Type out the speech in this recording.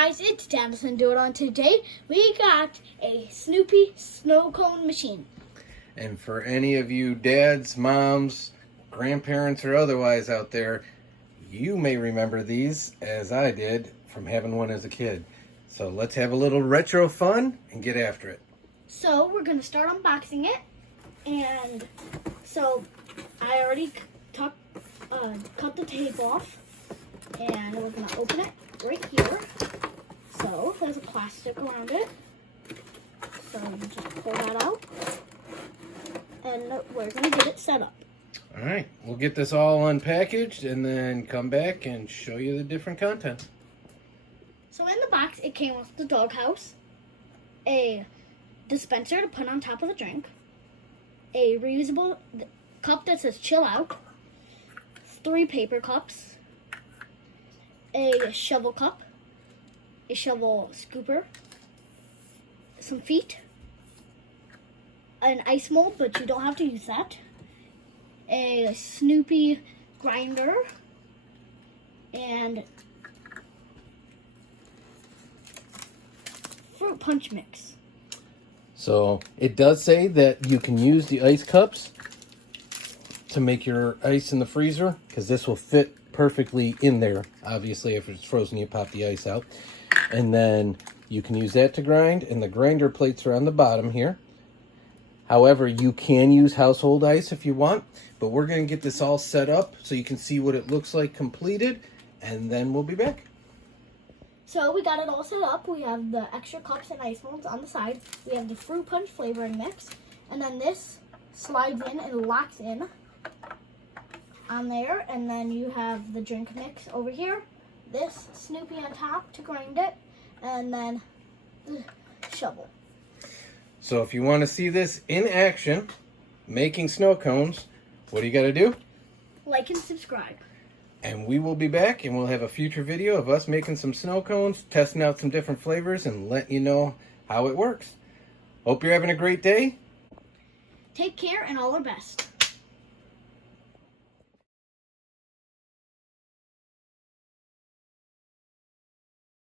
guys, it's Davison Doing On. Today we got a Snoopy Sno-Cone Machine. And for any of you dads, moms, grandparents, or otherwise out there, you may remember these as I did from having one as a kid. So let's have a little retro fun and get after it. So we're going to start unboxing it. And so I already cut the tape off. And we're going to open it right here. So there's a plastic around it. So you just pull that out. And we're going to get it set up. All right, we'll get this all unpackaged and then come back and show you the different content. So in the box, it came with the doghouse, a dispenser to put on top of the drink, a reusable cup that says chill out, 3 paper cups, a shovel cup, a shovel scooper, some feet, an ice mold, but you don't have to use that, a Snoopy grinder, and fruit punch mix. So it does say that you can use the ice cups to make your ice in the freezer, because this will fit perfectly in there. Obviously, if it's frozen, you pop the ice out. And then you can use that to grind, and the grinder plates are on the bottom here. However, you can use household ice if you want, but we're going to get this all set up so you can see what it looks like completed, and then we'll be back. So we got it all set up. We have the extra cups and ice molds on the side. We have the fruit punch flavoring mix, and then this slides in and locks in on there, and then you have the drink mix over here, this Snoopy on top to grind it, and then the shovel. So if you want to see this in action, making snow cones, what do you got to do? Like and subscribe. And we will be back, and we'll have a future video of us making some snow cones, testing out some different flavors, and letting you know how it works. Hope you're having a great day. Take care and all our best.